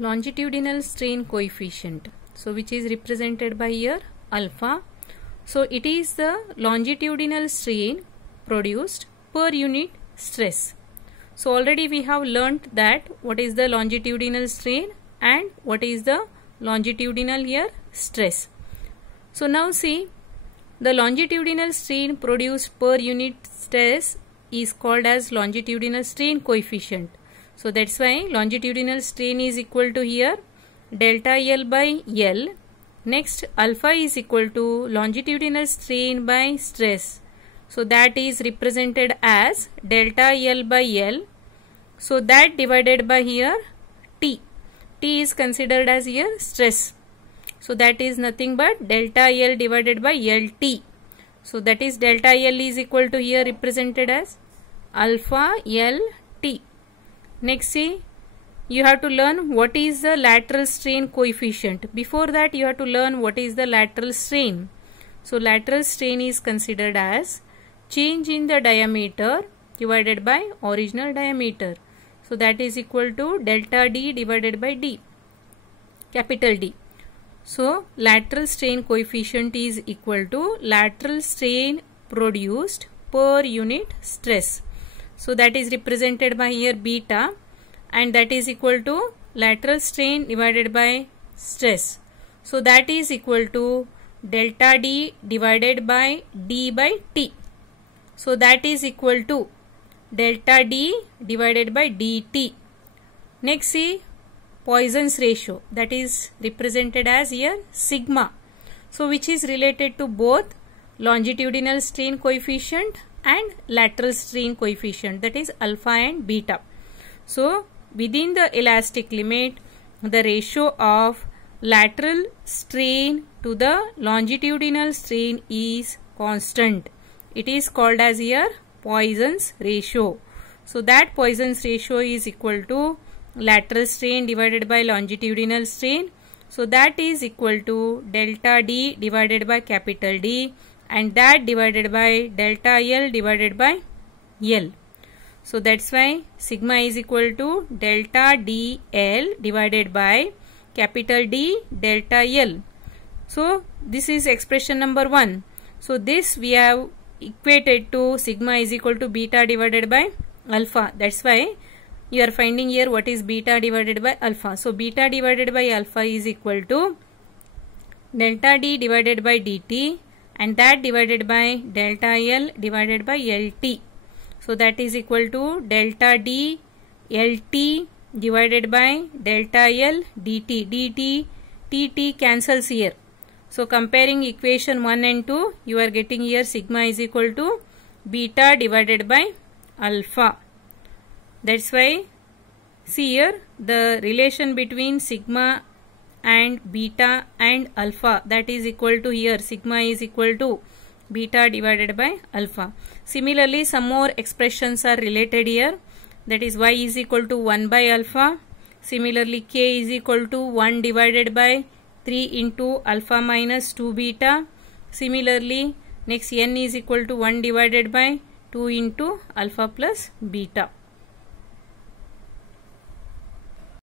longitudinal strain coefficient, so which is represented by here alpha. So it is the longitudinal strain produced per unit stress. So already we have learnt that what is the longitudinal strain and what is the longitudinal here stress. So now see, the longitudinal strain produced per unit stress is called as longitudinal strain coefficient. So that's why longitudinal strain is equal to here delta L by L. Next, alpha is equal to longitudinal strain by stress. So that is represented as delta L by L. So that divided by here T. T is considered as here stress. So that is nothing but delta L divided by LT. So that is delta L is equal to here represented as alpha LT. Next see, you have to learn what is the lateral strain coefficient. Before that you have to learn what is the lateral strain. So lateral strain is considered as change in the diameter divided by original diameter. So that is equal to delta D divided by D, capital D. So lateral strain coefficient is equal to lateral strain produced per unit stress. So that is represented by here beta, and that is equal to lateral strain divided by stress. So that is equal to delta D divided by D by T. So that is equal to delta D divided by dt. Next see, Poisson's ratio, that is represented as here sigma. So which is related to both longitudinal strain coefficient and lateral strain coefficient, that is alpha and beta. So within the elastic limit, the ratio of lateral strain to the longitudinal strain is constant. It is called as here Poisson's ratio. So that Poisson's ratio is equal to lateral strain divided by longitudinal strain. So that is equal to delta D divided by capital D, and that divided by delta L divided by L. So that's why sigma is equal to delta DL divided by capital D delta L. So this is expression number 1. So this we have equated to sigma is equal to beta divided by alpha. That's why you are finding here what is beta divided by alpha. So beta divided by alpha is equal to delta D divided by dt, and that divided by delta L divided by LT. So that is equal to delta D LT divided by delta L dt. dt tt cancels here. So comparing equation 1 and 2, you are getting here sigma is equal to beta divided by alpha. That's why see here the relation between sigma and beta and alpha, that is equal to here sigma is equal to beta divided by alpha. Similarly, some more expressions are related here, that is y is equal to 1 by alpha. Similarly, k is equal to 1 divided by 3 into alpha minus 2 beta. Similarly, next n is equal to 1 divided by 2 into alpha plus beta.